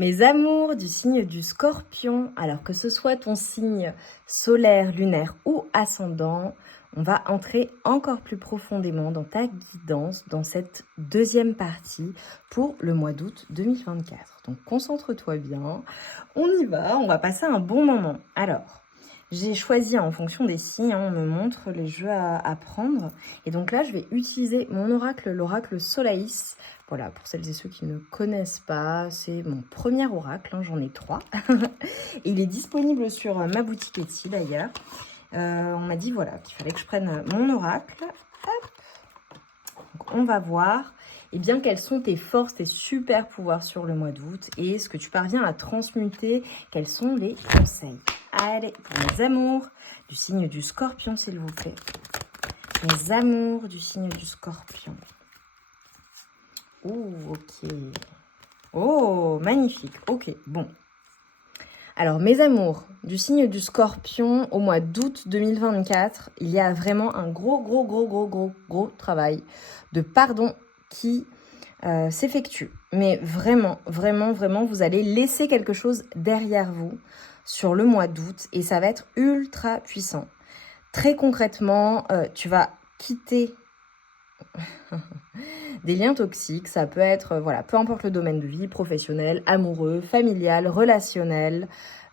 Mes amours du signe du Scorpion, alors que ce soit ton signe solaire, lunaire ou ascendant, on va entrer encore plus profondément dans ta guidance dans cette deuxième partie pour le mois d'août 2024. Donc concentre-toi bien, on y va, on va passer un bon moment. Alors, j'ai choisi en fonction des signes, on me montre les jeux à prendre. Et donc là, je vais utiliser mon oracle, l'oracle Solaïs. Voilà, pour celles et ceux qui ne connaissent pas, c'est mon premier oracle, j'en ai 3. Et il est disponible sur ma boutique Etsy d'ailleurs. On m'a dit voilà qu'il fallait que je prenne mon oracle. Hop. Donc, on va voir bien, quels sont tes forces, tes super pouvoirs sur le mois d'août et ce que tu parviens à transmuter, quels sont les conseils. Allez, pour mes amours du signe du Scorpion, s'il vous plaît. Mes amours du signe du Scorpion. Oh, ok. Oh, magnifique. Ok, bon. Alors, mes amours du signe du Scorpion, au mois d'août 2024, il y a vraiment un gros travail de pardon qui s'effectue. Mais vraiment, vous allez laisser quelque chose derrière vous sur le mois d'août et ça va être ultra puissant. Très concrètement, tu vas quitter des liens toxiques. Ça peut être, voilà, peu importe le domaine de vie, professionnel, amoureux, familial, relationnel,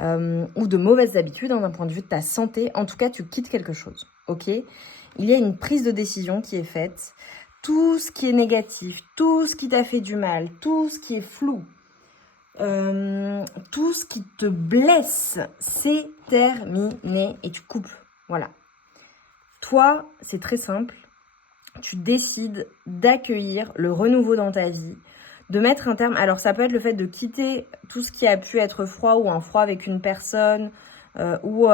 ou de mauvaises habitudes d'un point de vue de ta santé. En tout cas, tu quittes quelque chose, ok ? Il y a une prise de décision qui est faite. Tout ce qui est négatif, tout ce qui t'a fait du mal, tout ce qui est flou, tout ce qui te blesse, c'est terminé et tu coupes. Voilà. Toi, c'est très simple. Tu décides d'accueillir le renouveau dans ta vie, de mettre un terme. Alors, ça peut être le fait de quitter tout ce qui a pu être froid ou un froid avec une personne, ou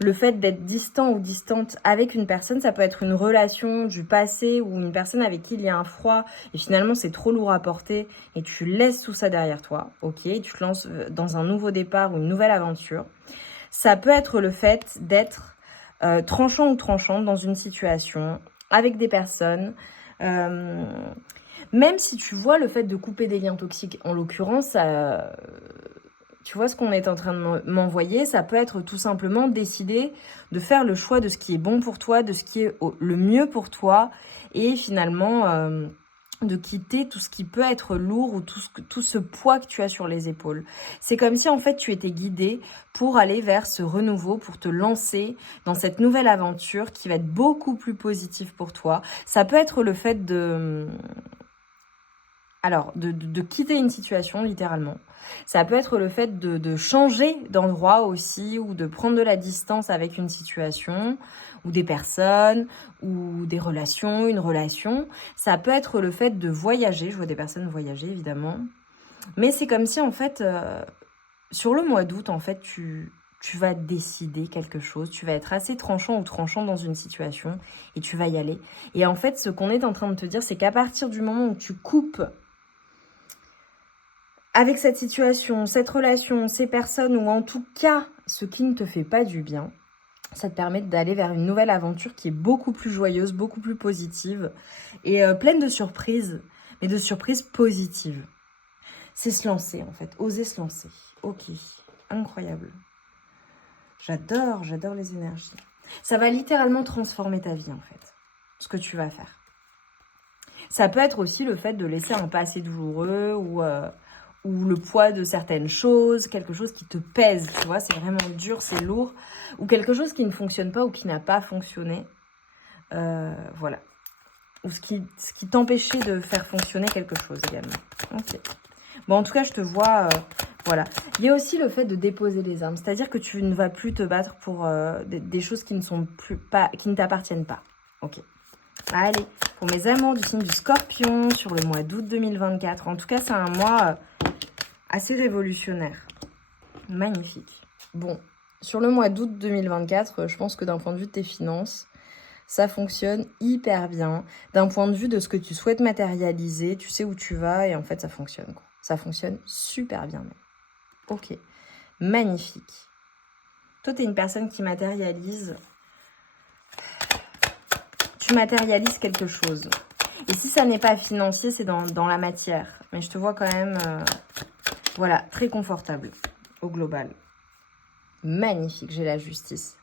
le fait d'être distant ou distante avec une personne. Ça peut être une relation du passé ou une personne avec qui il y a un froid et finalement c'est trop lourd à porter et tu laisses tout ça derrière toi, ok, et tu te lances dans un nouveau départ ou une nouvelle aventure. Ça peut être le fait d'être tranchant ou tranchante dans une situation avec des personnes, même si tu vois le fait de couper des liens toxiques, en l'occurrence, tu vois ce qu'on est en train de m'envoyer, ça peut être tout simplement décider de faire le choix de ce qui est bon pour toi, de ce qui est le mieux pour toi, et finalement de quitter tout ce qui peut être lourd ou tout ce poids que tu as sur les épaules. C'est comme si en fait tu étais guidé pour aller vers ce renouveau, pour te lancer dans cette nouvelle aventure qui va être beaucoup plus positive pour toi. Ça peut être le fait de quitter une situation littéralement. Ça peut être le fait de changer d'endroit aussi ou de prendre de la distance avec une situation ou des personnes ou des relations, une relation. Ça peut être le fait de voyager. Je vois des personnes voyager évidemment. Mais c'est comme si en fait, sur le mois d'août, en fait, tu vas décider quelque chose. Tu vas être assez tranchant ou tranchant dans une situation et tu vas y aller. Et en fait, ce qu'on est en train de te dire, c'est qu'à partir du moment où tu coupes avec cette situation, cette relation, ces personnes, ou en tout cas, ce qui ne te fait pas du bien, ça te permet d'aller vers une nouvelle aventure qui est beaucoup plus joyeuse, beaucoup plus positive et pleine de surprises, mais de surprises positives. C'est se lancer en fait, oser se lancer. Ok, incroyable. J'adore les énergies. Ça va littéralement transformer ta vie en fait, ce que tu vas faire. Ça peut être aussi le fait de laisser un passé douloureux ou le poids de certaines choses, quelque chose qui te pèse, tu vois, c'est vraiment dur, c'est lourd, ou quelque chose qui ne fonctionne pas ou qui n'a pas fonctionné, voilà. Ou ce qui t'empêchait de faire fonctionner quelque chose également. Ok. Bon, en tout cas, je te vois, voilà. Il y a aussi le fait de déposer les armes, c'est-à-dire que tu ne vas plus te battre pour des choses qui ne t'appartiennent pas. Ok. Allez, pour mes amours du signe du Scorpion sur le mois d'août 2024. En tout cas, c'est un mois assez révolutionnaire. Magnifique. Bon, sur le mois d'août 2024, je pense que d'un point de vue de tes finances, ça fonctionne hyper bien. D'un point de vue de ce que tu souhaites matérialiser, tu sais où tu vas et en fait, ça fonctionne, quoi. Ça fonctionne super bien même. Ok, magnifique. Toi, tu es une personne qui matérialise. Tu matérialises quelque chose. Et si ça n'est pas financier, c'est dans la matière. Mais je te vois quand même, voilà, très confortable au global. Magnifique, j'ai la justice.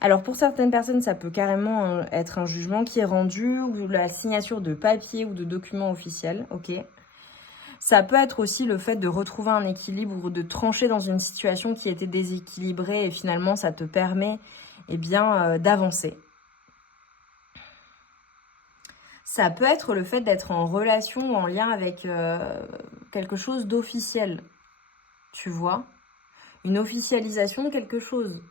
Alors pour certaines personnes, ça peut carrément être un jugement qui est rendu ou la signature de papier ou de documents officiels, ok. Ça peut être aussi le fait de retrouver un équilibre ou de trancher dans une situation qui était déséquilibrée et finalement ça te permet d'avancer. Ça peut être le fait d'être en relation ou en lien avec quelque chose d'officiel, tu vois. Une officialisation de quelque chose.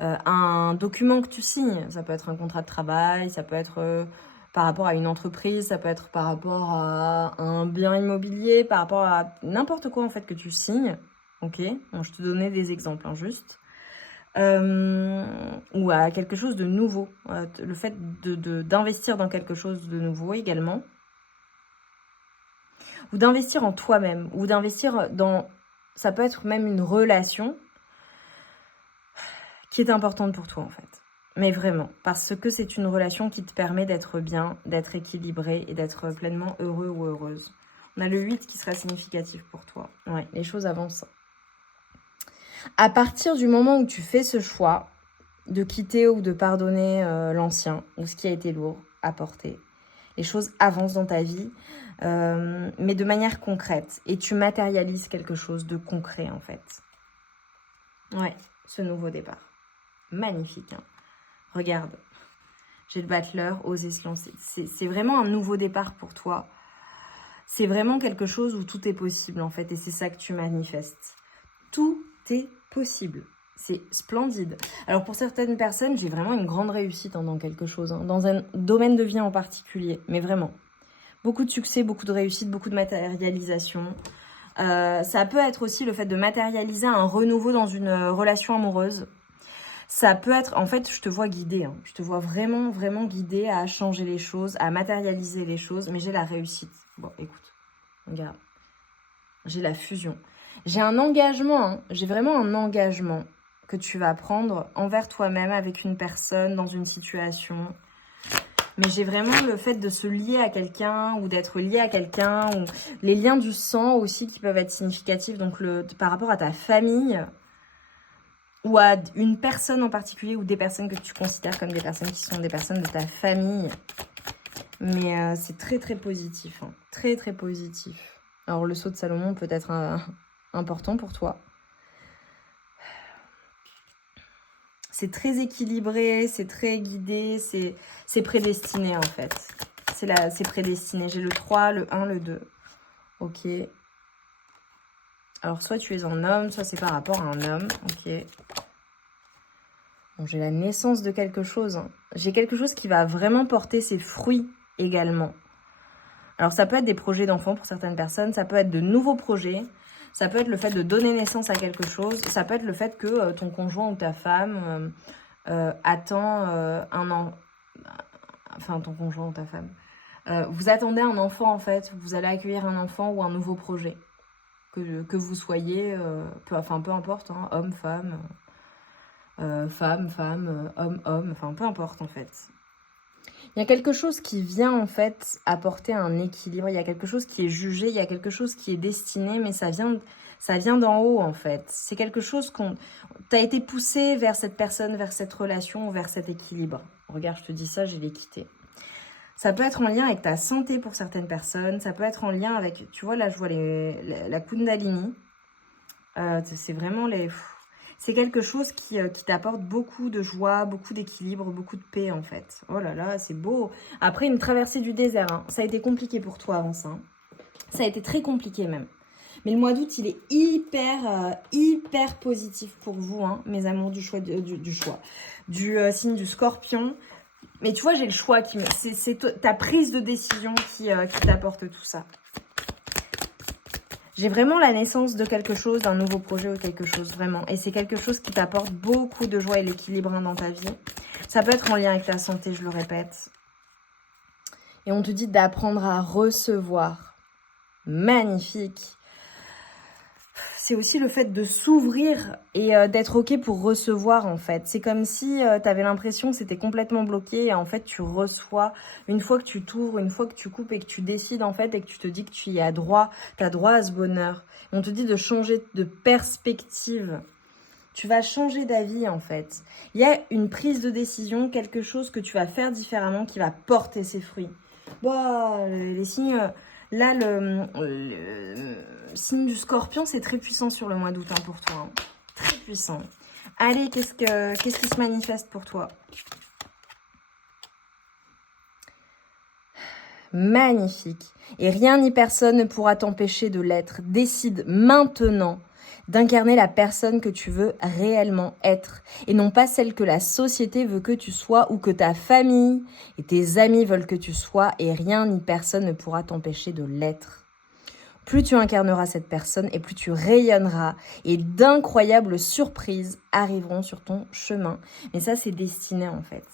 Un document que tu signes, ça peut être un contrat de travail, ça peut être par rapport à une entreprise, ça peut être par rapport à un bien immobilier, par rapport à n'importe quoi en fait que tu signes. Ok, bon, je te donnais des exemples juste. Ou à quelque chose de nouveau. Le fait d'investir dans quelque chose de nouveau également. Ou d'investir en toi-même. Ou d'investir dans... Ça peut être même une relation qui est importante pour toi en fait. Mais vraiment, parce que c'est une relation qui te permet d'être bien, d'être équilibré et d'être pleinement heureux ou heureuse. On a le 8 qui sera significatif pour toi. Ouais, les choses avancent. À partir du moment où tu fais ce choix de quitter ou de pardonner l'ancien, ou ce qui a été lourd à porter, les choses avancent dans ta vie, mais de manière concrète. Et tu matérialises quelque chose de concret en fait. Ouais, ce nouveau départ. Magnifique, hein. Regarde, j'ai le battleur, oser se lancer. C'est vraiment un nouveau départ pour toi. C'est vraiment quelque chose où tout est possible en fait. Et c'est ça que tu manifestes. Tout est possible. C'est splendide. Alors pour certaines personnes, j'ai vraiment une grande réussite dans quelque chose. Dans un domaine de vie en particulier. Mais vraiment. Beaucoup de succès, beaucoup de réussite, beaucoup de matérialisation. Ça peut être aussi le fait de matérialiser un renouveau dans une relation amoureuse. Ça peut être, en fait, je te vois guidée, hein. Je te vois vraiment, vraiment guidée à changer les choses, à matérialiser les choses, mais j'ai la réussite. Bon, écoute, regarde, j'ai la fusion. J'ai un engagement, hein. J'ai vraiment un engagement que tu vas prendre envers toi-même, avec une personne, dans une situation. Mais j'ai vraiment le fait de se lier à quelqu'un ou d'être lié à quelqu'un, ou les liens du sang aussi qui peuvent être significatifs, donc par rapport à ta famille, ou à une personne en particulier, ou des personnes que tu considères comme des personnes qui sont des personnes de ta famille. Mais c'est très très positif, hein. Très très positif. Alors le sceau de Salomon peut être important pour toi. C'est très équilibré, c'est très guidé, c'est prédestiné en fait. C'est prédestiné. J'ai le 3, le 1, le 2. Ok. Alors soit tu es un homme, soit c'est par rapport à un homme. Ok. Bon, j'ai la naissance de quelque chose, hein. J'ai quelque chose qui va vraiment porter ses fruits également. Alors ça peut être des projets d'enfants pour certaines personnes, ça peut être de nouveaux projets, ça peut être le fait de donner naissance à quelque chose, ça peut être le fait que ton conjoint ou ta femme attend un enfant, enfin ton conjoint ou ta femme, vous attendez un enfant en fait, vous allez accueillir un enfant ou un nouveau projet, que vous soyez, peu importe, hein, homme, femme... femme, homme, enfin peu importe en fait. Il y a quelque chose qui vient en fait apporter un équilibre, il y a quelque chose qui est jugé, il y a quelque chose qui est destiné, mais ça vient d'en haut en fait. C'est quelque chose t'as été poussé vers cette personne, vers cette relation, vers cet équilibre. Regarde, je te dis ça, j'ai les quitté. Ça peut être en lien avec ta santé pour certaines personnes, ça peut être en lien avec, tu vois là je vois la Kundalini. C'est vraiment c'est quelque chose qui t'apporte beaucoup de joie, beaucoup d'équilibre, beaucoup de paix en fait. Oh là là, c'est beau. Après une traversée du désert, hein. Ça a été compliqué pour toi avant ça, hein. Ça a été très compliqué même. Mais le mois d'août, il est hyper positif pour vous, hein, mes amours du signe du Scorpion. Mais tu vois, j'ai le choix. C'est ta prise de décision qui t'apporte tout ça. J'ai vraiment la naissance de quelque chose, d'un nouveau projet ou quelque chose, vraiment. Et c'est quelque chose qui t'apporte beaucoup de joie et l'équilibre dans ta vie. Ça peut être en lien avec ta santé, je le répète. Et on te dit d'apprendre à recevoir. Magnifique. c'est aussi le fait de s'ouvrir et d'être OK pour recevoir, en fait. C'est comme si tu avais l'impression que c'était complètement bloqué et en fait, tu reçois une fois que tu t'ouvres, une fois que tu coupes et que tu décides, en fait, et que tu te dis que tu y as droit, tu as droit à ce bonheur. On te dit de changer de perspective. Tu vas changer d'avis, en fait. Il y a une prise de décision, quelque chose que tu vas faire différemment qui va porter ses fruits. Bon, les signes... Là, le signe du Scorpion, c'est très puissant sur le mois d'août pour toi. Hein. Très puissant. Allez, qu'est-ce qui se manifeste pour toi? Magnifique. Et rien ni personne ne pourra t'empêcher de l'être. Décide maintenant d'incarner la personne que tu veux réellement être et non pas celle que la société veut que tu sois ou que ta famille et tes amis veulent que tu sois et rien ni personne ne pourra t'empêcher de l'être. Plus tu incarneras cette personne et plus tu rayonneras et d'incroyables surprises arriveront sur ton chemin. Mais ça, c'est destiné en fait.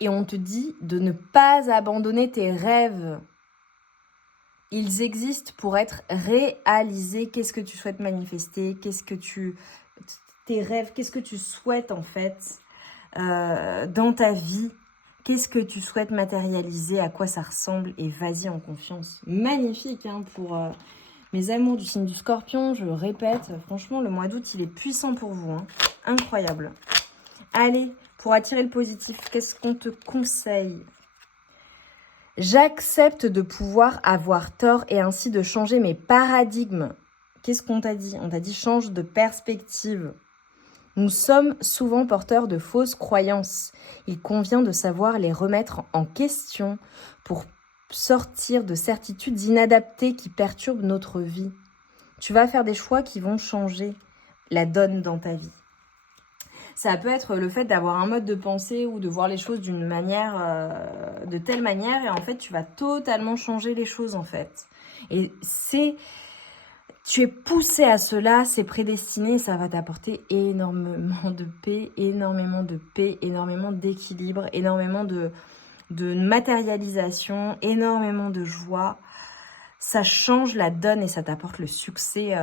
Et on te dit de ne pas abandonner tes rêves. Ils existent pour être réalisés. Qu'est-ce que tu souhaites manifester? Tes rêves, qu'est-ce que tu souhaites en fait dans ta vie? Qu'est-ce que tu souhaites matérialiser? À quoi ça ressemble? Et vas-y en confiance. Magnifique pour mes amours du signe du Scorpion. Je le répète, franchement, le mois d'août, il est puissant pour vous. Incroyable. Allez, pour attirer le positif, qu'est-ce qu'on te conseille? J'accepte de pouvoir avoir tort et ainsi de changer mes paradigmes. Qu'est-ce qu'on t'a dit? On t'a dit change de perspective. Nous sommes souvent porteurs de fausses croyances. Il convient de savoir les remettre en question pour sortir de certitudes inadaptées qui perturbent notre vie. Tu vas faire des choix qui vont changer la donne dans ta vie. Ça peut être le fait d'avoir un mode de pensée ou de voir les choses d'une manière, de telle manière, et en fait, tu vas totalement changer les choses, en fait. Et tu es poussé à cela, c'est prédestiné, ça va t'apporter énormément de paix, énormément d'équilibre, énormément de matérialisation, énormément de joie. Ça change la donne et ça t'apporte le succès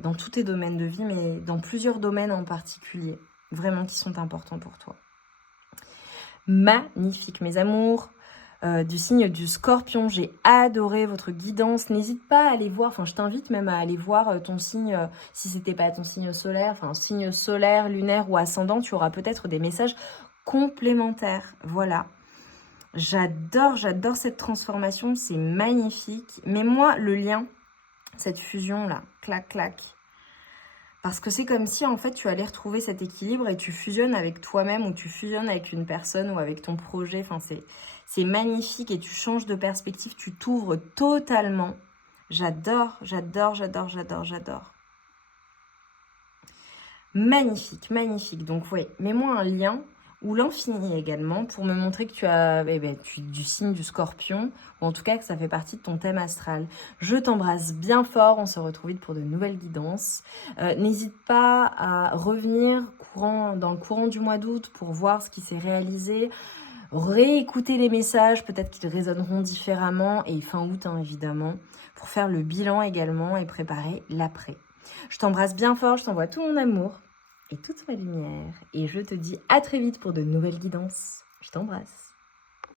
dans tous tes domaines de vie, mais dans plusieurs domaines en particulier. Vraiment qui sont importants pour toi. Magnifique, mes amours du signe du Scorpion. J'ai adoré votre guidance. N'hésite pas à aller voir, enfin je t'invite même à aller voir ton signe, si c'était pas ton signe solaire, enfin signe solaire, lunaire ou ascendant, tu auras peut-être des messages complémentaires. Voilà. J'adore cette transformation, c'est magnifique. Mais moi, le lien, cette fusion-là, clac, clac, parce que c'est comme si, en fait, tu allais retrouver cet équilibre et tu fusionnes avec toi-même ou tu fusionnes avec une personne ou avec ton projet. Enfin, c'est magnifique et tu changes de perspective, tu t'ouvres totalement. J'adore. Magnifique. Donc, oui, mets-moi un lien ou l'infini également pour me montrer que tu as du signe du Scorpion, ou en tout cas que ça fait partie de ton thème astral. Je t'embrasse bien fort, on se retrouve vite pour de nouvelles guidances. N'hésite pas à revenir dans le courant du mois d'août pour voir ce qui s'est réalisé, réécouter les messages, peut-être qu'ils résonneront différemment, et fin août évidemment, pour faire le bilan également et préparer l'après. Je t'embrasse bien fort, je t'envoie tout mon amour et toute ma lumière. Et je te dis à très vite pour de nouvelles guidances. Je t'embrasse.